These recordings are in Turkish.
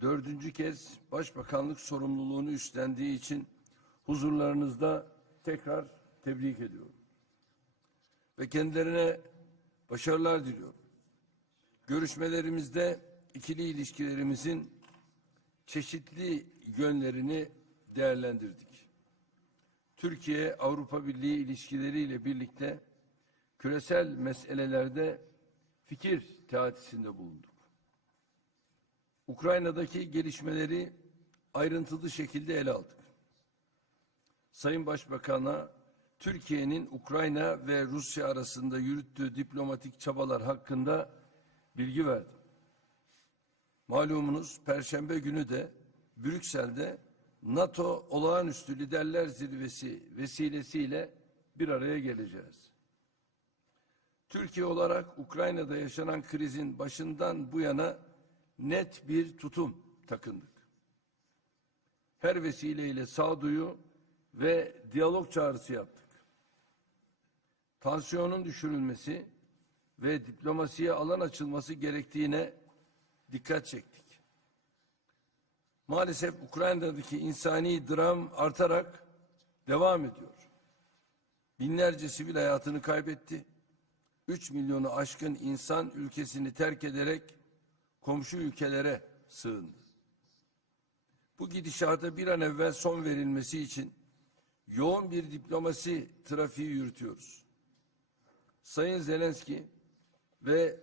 dördüncü kez başbakanlık sorumluluğunu üstlendiği için huzurlarınızda tekrar tebrik ediyorum. Ve kendilerine başarılar diliyorum. Görüşmelerimizde ikili ilişkilerimizin çeşitli yönlerini değerlendirdik. Türkiye Avrupa Birliği ilişkileriyle birlikte küresel meselelerde fikir teatisinde bulunduk. Ukrayna'daki gelişmeleri ayrıntılı şekilde ele aldık. Sayın Başbakan'a Türkiye'nin Ukrayna ve Rusya arasında yürüttüğü diplomatik çabalar hakkında bilgi verdim. Malumunuz Perşembe günü de Brüksel'de NATO Olağanüstü Liderler Zirvesi vesilesiyle bir araya geleceğiz. Türkiye olarak Ukrayna'da yaşanan krizin başından bu yana net bir tutum takındık. Her vesileyle sağduyu ve diyalog çağrısı yaptık. Tansiyonun düşürülmesi ve diplomasiye alan açılması gerektiğine dikkat çektik. Maalesef Ukrayna'daki insani dram artarak devam ediyor. Binlerce sivil hayatını kaybetti. 3 milyonu aşkın insan ülkesini terk ederek komşu ülkelere sığındı. Bu gidişata bir an evvel son verilmesi için yoğun bir diplomasi trafiği yürütüyoruz. Sayın Zelenski ve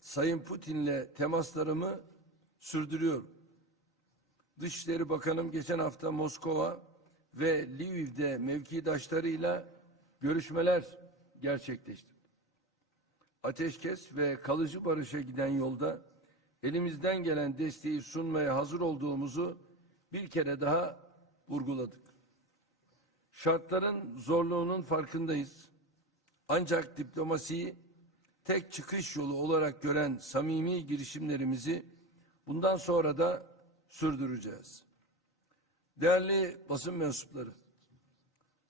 Sayın Putin'le temaslarımı sürdürüyorum. Dışişleri Bakanım geçen hafta Moskova ve Lviv'de mevkidaşlarıyla görüşmeler gerçekleştirdi. Ateşkes ve kalıcı barışa giden yolda elimizden gelen desteği sunmaya hazır olduğumuzu bir kere daha vurguladık. Şartların zorluğunun farkındayız. Ancak diplomasiyi tek çıkış yolu olarak gören samimi girişimlerimizi bundan sonra da sürdüreceğiz. Değerli basın mensupları,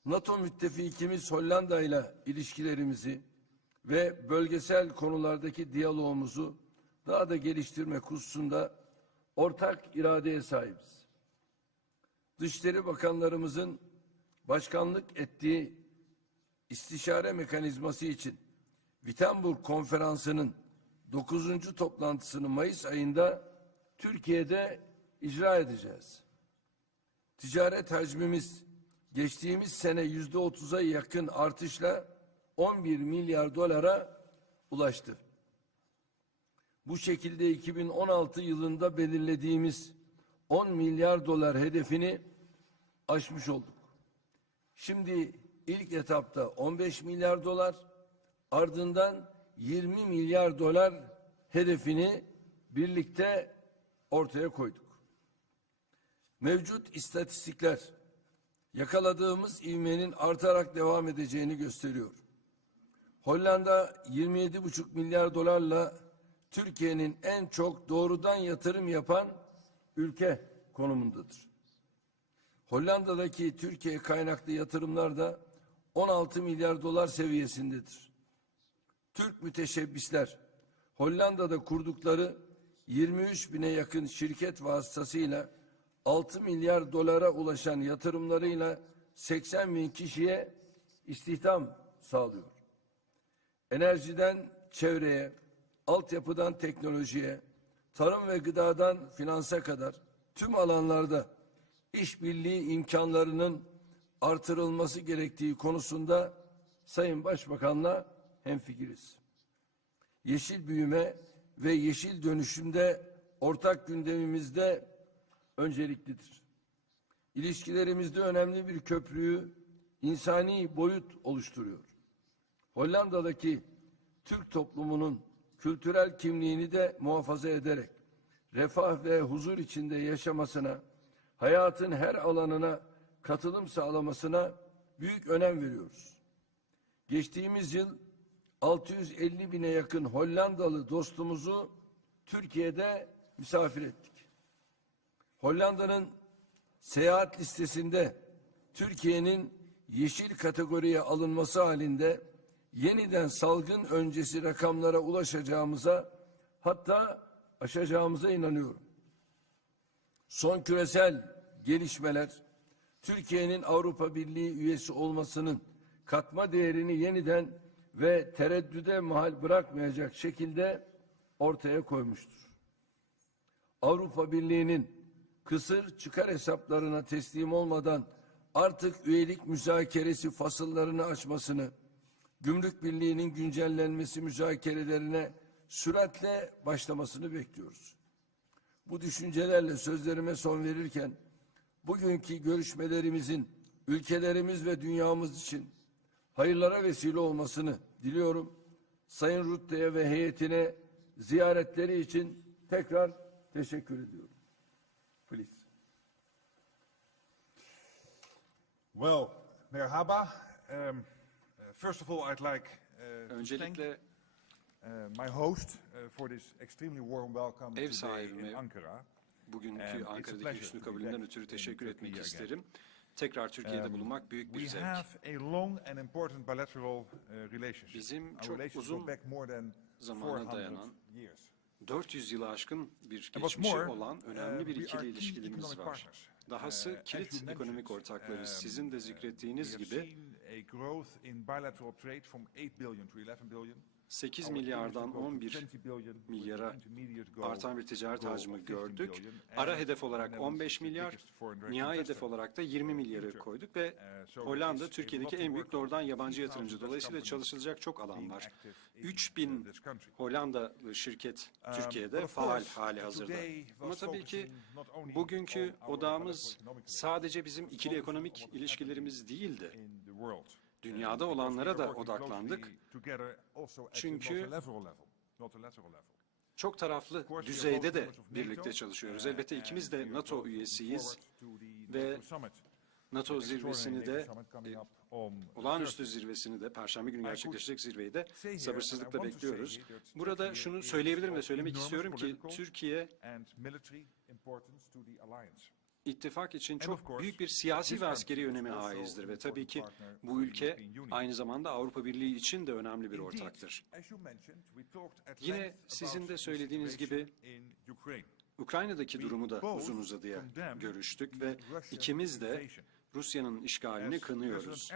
NATO müttefikimiz Hollanda ile ilişkilerimizi ve bölgesel konulardaki diyalogumuzu daha da geliştirmek hususunda ortak iradeye sahibiz. Dışişleri Bakanlarımızın başkanlık ettiği istişare mekanizması için Wittenberg Konferansı'nın 9. toplantısını Mayıs ayında Türkiye'de icra edeceğiz. Ticaret hacmimiz geçtiğimiz sene yüzde otuza yakın artışla 11 milyar dolara ulaştı. Bu şekilde 2016 yılında belirlediğimiz 10 milyar dolar hedefini aşmış olduk. Şimdi ilk etapta 15 milyar dolar, ardından 20 milyar dolar hedefini birlikte ortaya koyduk. Mevcut istatistikler yakaladığımız ivmenin artarak devam edeceğini gösteriyor. Hollanda 27,5 milyar dolarla Türkiye'nin en çok doğrudan yatırım yapan ülke konumundadır. Hollanda'daki Türkiye kaynaklı yatırımlar da 16 milyar dolar seviyesindedir. Türk müteşebbisler Hollanda'da kurdukları 23 bine yakın şirket vasıtasıyla 6 milyar dolara ulaşan yatırımlarıyla 80 bin kişiye istihdam sağlıyor. Enerjiden çevreye, altyapıdan teknolojiye, tarım ve gıdadan finansa kadar tüm alanlarda işbirliği imkanlarının artırılması gerektiği konusunda Sayın Başbakan'la hemfikiriz. Yeşil büyüme ve yeşil dönüşümde ortak gündemimizde önceliklidir. İlişkilerimizde önemli bir köprüyü insani boyut oluşturuyor. Hollanda'daki Türk toplumunun kültürel kimliğini de muhafaza ederek refah ve huzur içinde yaşamasına, hayatın her alanına katılım sağlamasına büyük önem veriyoruz. Geçtiğimiz yıl 650 bine yakın Hollandalı dostumuzu Türkiye'de misafir ettik. Hollanda'nın seyahat listesinde Türkiye'nin yeşil kategoriye alınması halinde yeniden salgın öncesi rakamlara ulaşacağımıza hatta aşacağımıza inanıyorum. Son küresel gelişmeler Türkiye'nin Avrupa Birliği üyesi olmasının katma değerini yeniden ve tereddüde mahal bırakmayacak şekilde ortaya koymuştur. Avrupa Birliği'nin kısır çıkar hesaplarına teslim olmadan artık üyelik müzakeresi fasıllarını açmasını, Gümrük Birliği'nin güncellenmesi müzakerelerine süratle başlamasını bekliyoruz. Bu düşüncelerle sözlerime son verirken bugünkü görüşmelerimizin ülkelerimiz ve dünyamız için hayırlara vesile olmasını diliyorum. Sayın Rutte'ye ve heyetine ziyaretleri için tekrar teşekkür ediyorum. Please. Well, merhaba. Um, first of all, I'd like uh, to thank Öncelikle uh, my host uh, for this extremely warm welcome Ev today sahibime in Ankara. bugünkü Ankara'daki üstünü kabulünden ötürü teşekkür etmek again. isterim. Tekrar Türkiye'de Um, bulunmak büyük bir We zevk. have a long and important bilateral uh, relationship. Bizim çok uzun go back more than zamana 400 dayanan, years. 400 yılı aşkın bir geçmişi olan önemli bir ikili economic var. Dahası as kilit ekonomik ortaklarız. um, Sizin de zikrettiğiniz gibi a growth in bilateral trade from 8 billion to 11 billion. 8 Our aim is to milyardan go to 11 20 billion, with milyara artan bir ticaret hacmi of 15 gördük. Ara hedef olarak Netherlands 15 is the milyar, nihai hedef olarak da 20 milyarı koyduk ve Uh, Hollanda Türkiye'deki en büyük doğrudan yabancı 3,000 yatırımcı. Dolayısıyla çalışılacak çok alan var. active in, 3000 uh, this country. Hollanda şirket Um, Türkiye'de faal hali hazırda. Ama tabii ki bugünkü economic sadece bizim ikili ekonomik ilişkilerimiz değildi. Dünyada olanlara da odaklandık. Çünkü. Çok taraflı düzeyde de birlikte çalışıyoruz. uh, Elbette ikimiz de NATO üyesiyiz. ve NATO zirvesini de on olağanüstü zirvesini de Perşembe günü gerçekleşecek zirveyi de sabırsızlıkla bekliyoruz. Burada şunu söyleyebilirim ve söylemek istiyorum ki Türkiye ittifak için çok büyük bir siyasi ve askeri öneme haizdir ve tabii ki bu ülke aynı zamanda Avrupa Birliği için de önemli bir ortaktır. Yine sizin de söylediğiniz gibi. Ukrayna'daki durumu da uzun uzadıya görüştük ve ikimiz de. Rusya'nın işgalini kınıyoruz.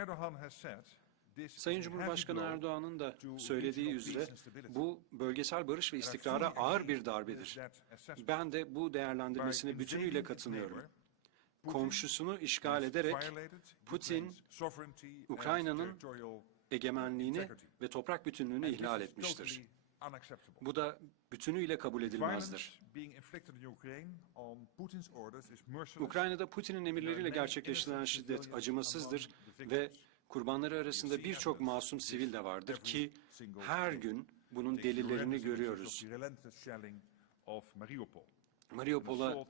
Sayın Cumhurbaşkanı Erdoğan'ın da söylediği üzere bu bölgesel barış ve istikrara ağır bir darbedir. Ben de bu değerlendirmesine bütünüyle katılıyorum. Komşusunu işgal ederek Putin, Ukrayna'nın egemenliğini ve toprak bütünlüğünü ihlal etmiştir. Bu da bütünüyle kabul edilmezdir. Ukrayna'da Putin'in emirleriyle gerçekleştirilen şiddet acımasızdır ve kurbanları arasında birçok masum sivil de vardır ki her gün bunun delillerini görüyoruz. Mariupol'a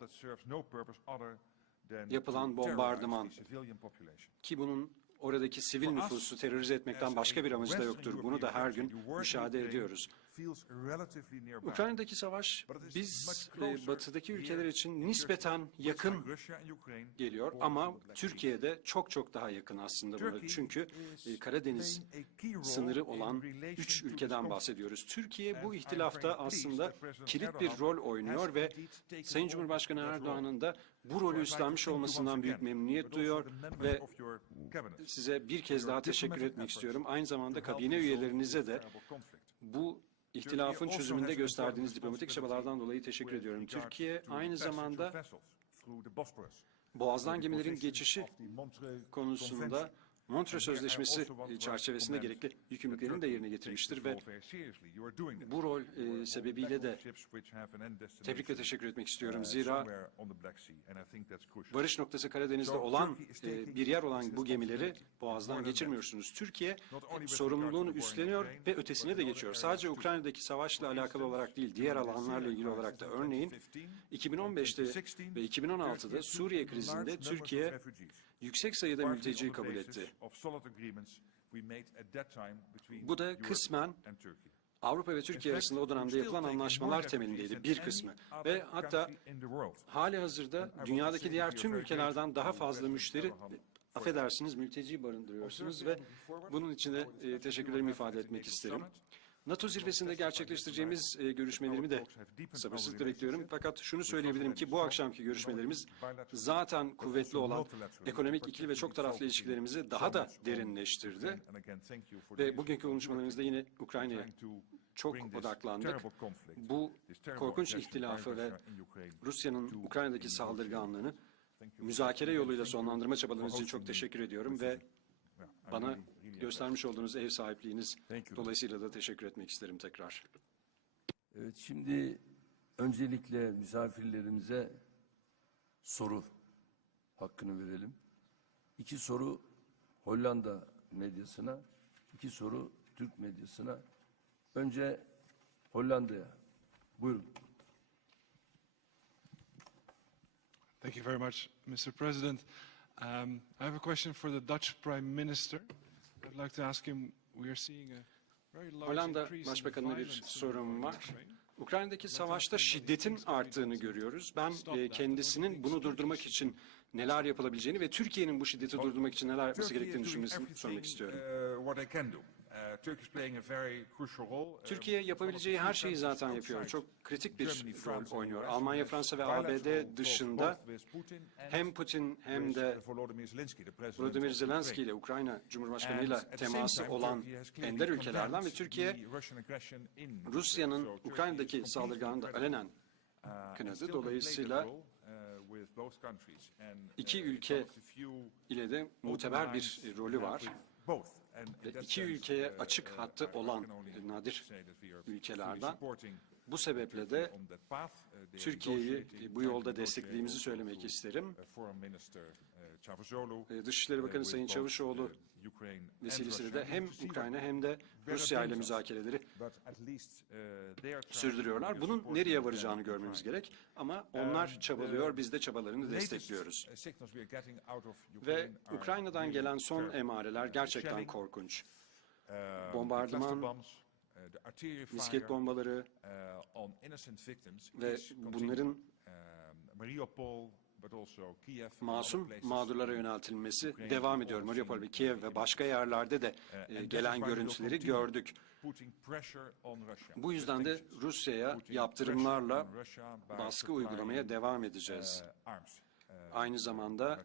yapılan bombardıman ki bunun oradaki sivil nüfusu terörize etmekten başka bir amacı da yoktur. Bunu da her gün müşahede ediyoruz. Ukrayna'daki savaş biz e, batıdaki ülkeler in için nispeten yakın geliyor ama. Türkiye'de çok çok daha yakın aslında buna. Çünkü e, Karadeniz sınırı olan üç ülkeden bahsediyoruz. Türkiye bu ihtilafta aslında kilit bir rol oynuyor ve Sayın Cumhurbaşkanı. Erdoğan'ın da bu rolü üstlenmiş olmasından büyük memnuniyet duyuyor ve size bir kez daha teşekkür etmek istiyorum. Aynı zamanda kabine üyelerinize de bu ihtilafın çözümünde gösterdiğiniz diplomatik çabalardan dolayı teşekkür ediyorum. Türkiye aynı zamanda boğazdan gemilerin geçişi konusunda I Sözleşmesi to çerçevesinde gerekli yükümlülüklerini de yerine getirmiştir ve bu rol e, sebebiyle de destination, tebrikle teşekkür etmek istiyorum. uh, Zira barış noktası Karadeniz'de olan e, bir yer olan bu gemileri boğazdan geçirmiyorsunuz. Türkiye sorumluluğunu üstleniyor ve ötesine in de geçiyor. Sadece. Ukrayna'daki savaşla alakalı olarak değil, diğer alanlarla ilgili olarak da örneğin 2015, 2015'te 2016 ve 2016'da Turkey took Suriye krizinde Türkiye. Yüksek sayıda the kabul etti. Bu da kısmen. Avrupa ve Türkiye arasında o dönemde yapılan anlaşmalar temelindeydi bir kısmı. Ve hatta hali hazırda dünyadaki diğer tüm ülkelerden daha fazla müşteri, affedersiniz mülteci barındırıyorsunuz ve bunun için de e, teşekkürlerimi ifade etmek isterim. NATO zirvesinde gerçekleştireceğimiz e, görüşmelerimi de sabırsızlıkla bekliyorum. Fakat şunu söyleyebilirim ki bu akşamki görüşmelerimiz zaten kuvvetli olan ekonomik ikili ve çok taraflı ilişkilerimizi daha da derinleştirdi. Ve bugünkü konuşmalarımızda yine Ukrayna'ya çok odaklandık. Bu korkunç ihtilafı ve Rusya'nın Ukrayna'daki saldırganlığını müzakere yoluyla sonlandırma çabalarınız için çok teşekkür ediyorum ve bana göstermiş olduğunuz ev sahipliğiniz dolayısıyla da teşekkür etmek isterim tekrar. Evet şimdi öncelikle misafirlerimize soru hakkını verelim. İki soru Hollanda medyasına, iki soru Türk medyasına. Önce Hollanda'ya. Buyurun. Thank you very much, Mr. President. Um, I have a question for the Dutch Prime Minister. I'd like to ask him, we are seeing a very large Hollanda Başbakanı'na bir sorum var. Ukrayna'daki savaşta şiddetin arttığını görüyoruz. Ben e, kendisinin bunu durdurmak için neler yapılabileceğini ve Türkiye'nin bu şiddeti durdurmak için neler yapması gerektiğini düşünmesini sormak istiyorum. Türkiye yapabileceği her şeyi zaten yapıyor. Çok kritik bir rol oynuyor. Almanya, Fransa ve ABD dışında hem Putin hem de Volodymyr Zelenski ile Ukrayna Cumhurbaşkanı ile teması olan ender ülkelerden ve Türkiye Rusya'nın Ukrayna'daki saldırganını da alenen kınadı. Dolayısıyla iki ülke ile de muteber bir rolü var. Ve iki ülkeye açık hattı olan nadir ülkelerden. Bu sebeple de Türkiye'yi bu yolda desteklediğimizi söylemek isterim. E, Dışişleri Bakanı Sayın Çavuşoğlu vesilesiyle de hem Ukrayna hem de Rusya ile müzakereleri sürdürüyorlar. Bunun nereye varacağını görmemiz gerek. Ama onlar çabalıyor, biz de çabalarını destekliyoruz. Ve Ukrayna'dan gelen son emareler gerçekten korkunç. Bombardıman, misket bombaları ve bunların masum mağdurlara yöneltilmesi devam ediyor. Mariupol ve Kiev ve başka yerlerde de e, gelen görüntüleri gördük. Bu yüzden de Rusya'ya yaptırımlarla baskı uygulamaya devam edeceğiz. Aynı zamanda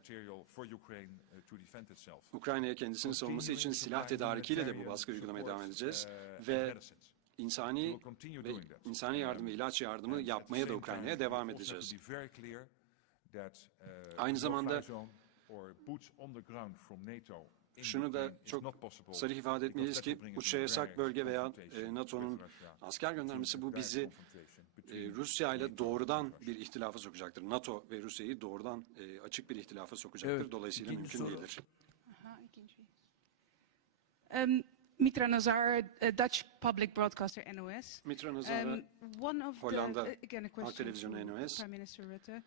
Ukrayna'ya kendisini savunması için silah tedarikiyle de bu baskı uygulamaya devam edeceğiz. Ve insani ve insani yardım ve ilaç yardımı yapmaya da Ukrayna'ya devam edeceğiz. Aynı zamanda şunu da çok sarı ifade etmeliyiz ki uçuşa yasak bölge veya e, NATO'nun asker göndermesi bu bizi e, Rusya ile doğrudan bir ihtilafa sokacaktır. NATO ve Rusya'yı doğrudan e, açık bir ihtilafa sokacaktır. Evet, Dolayısıyla ikinci mümkün soru. değildir. Aha, ikinci. Um, Mitra Nazar, Dutch public broadcaster, NOS. Mitra Nazar'a Um, one of Hollanda the, again a halk televizyonu NOS. Prime Minister Rutte.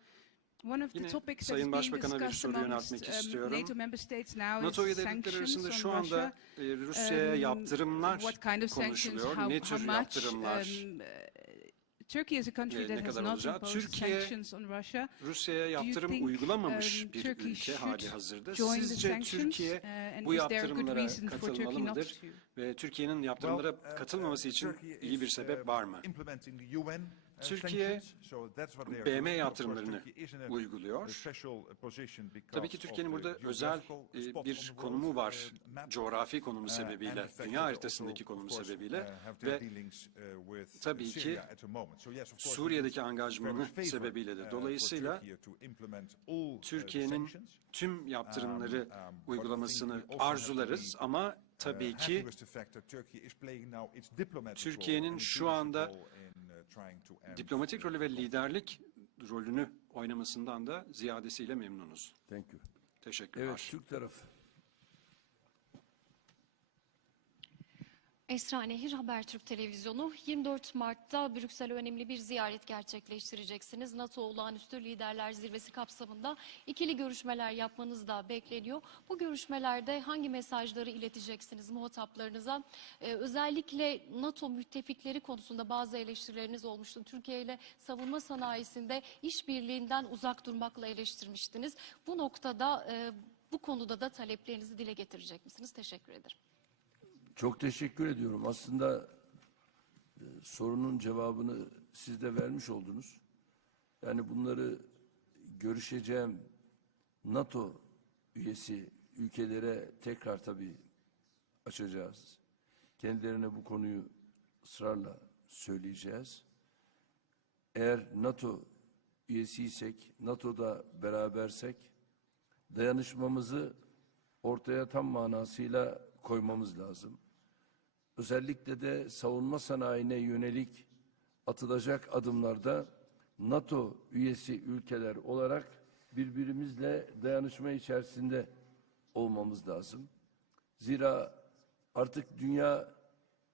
One of the Yine topics Sayın Başbakan'a bir discussed soru amongst yöneltmek um, istiyorum. NATO member states now NATO is üyeleri sanctions arasında on şu anda Russia. Rusya'ya yaptırımlar what kind of sanctions, konuşuluyor. how, Ne tür much? yaptırımlar? Um, uh, Turkey is a country E, that has not olacağı? imposed Türkiye, sanctions on Russia. Rusya'ya Do you yaptırım think, uygulamamış um, bir Turkey ülke should hali hazırda. join the Sizce sanctions? Türkiye Uh, and bu is there a good yaptırımlara reason for Turkey katılmalı not mıdır? to? Ve Türkiye'nin yaptırımlara katılmaması için iyi bir sebep var mı? Türkiye BM yaptırımlarını uyguluyor. Tabii ki Türkiye'nin burada özel e, bir konumu var. Coğrafi konumu sebebiyle, dünya haritasındaki konumu sebebiyle ve tabii ki Suriye'deki angajmanı sebebiyle de. Dolayısıyla Türkiye'nin tüm yaptırımları uygulamasını arzularız ama tabii ki Türkiye'nin şu anda diplomatik rolü ve liderlik rolünü oynamasından da ziyadesiyle memnunuz. Thank you. Teşekkürler. Evet Türk tarafı. Esra Nehir Habertürk Televizyonu 24 Mart'ta Brüksel'e önemli bir ziyaret gerçekleştireceksiniz. NATO Olağanüstü Liderler Zirvesi kapsamında ikili görüşmeler yapmanız da bekleniyor. Bu görüşmelerde hangi mesajları ileteceksiniz muhataplarınıza? Ee, özellikle NATO müttefikleri konusunda bazı eleştirileriniz olmuştu. Türkiye ile savunma sanayisinde işbirliğinden uzak durmakla eleştirmiştiniz. Bu noktada e, bu konuda da taleplerinizi dile getirecek misiniz? Teşekkür ederim. Çok teşekkür ediyorum. Aslında sorunun cevabını siz de vermiş oldunuz. Yani bunları görüşeceğim NATO üyesi ülkelere tekrar tabii açacağız. Kendilerine bu konuyu ısrarla söyleyeceğiz. Eğer NATO üyesiysek, NATO'da berabersek dayanışmamızı ortaya tam manasıyla koymamız lazım. Özellikle de savunma sanayine yönelik atılacak adımlarda NATO üyesi ülkeler olarak birbirimizle dayanışma içerisinde olmamız lazım. Zira artık dünya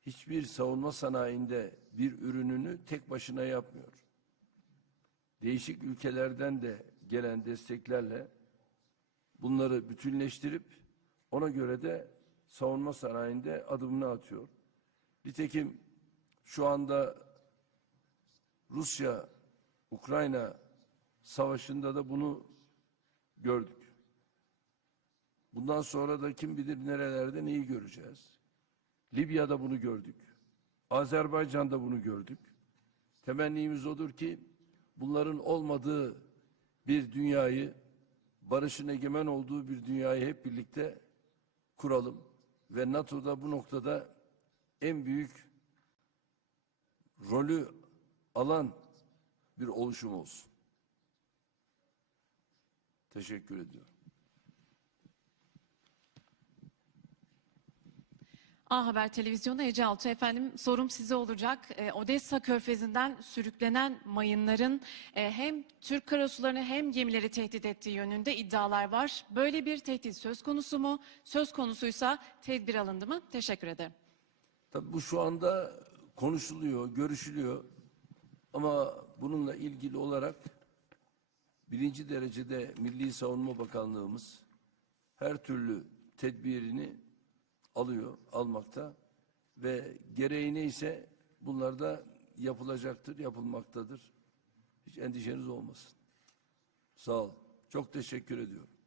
hiçbir savunma sanayinde bir ürününü tek başına yapmıyor. Değişik ülkelerden de gelen desteklerle bunları bütünleştirip ona göre de savunma sanayinde adımını atıyor. Nitekim şu anda Rusya Ukrayna savaşında da bunu gördük. Bundan sonra da kim bilir nerelerde neyi göreceğiz. Libya'da bunu gördük. Azerbaycan'da bunu gördük. Temennimiz odur ki bunların olmadığı bir dünyayı, barışın egemen olduğu bir dünyayı hep birlikte kuralım ve NATO'da bu noktada en büyük rolü alan bir oluşum olsun. Teşekkür ediyorum. A Haber Televizyonu Ece Altuğ efendim sorum size olacak. Ee, Odessa Körfezi'nden sürüklenen mayınların e, hem Türk karasularını hem gemileri tehdit ettiği yönünde iddialar var. Böyle bir tehdit söz konusu mu? Söz konusuysa tedbir alındı mı? Teşekkür ederim. Tabii bu şu anda konuşuluyor, görüşülüyor. Ama bununla ilgili olarak birinci derecede Milli Savunma Bakanlığımız her türlü tedbirini alıyor, almakta ve gereği neyse bunlar da yapılacaktır, yapılmaktadır. Hiç endişeniz olmasın. Sağ ol. Çok teşekkür ediyorum.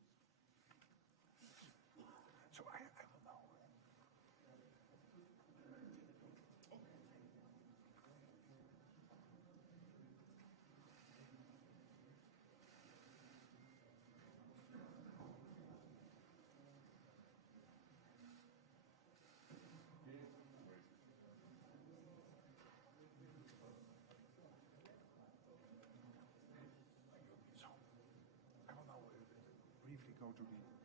cultural leader.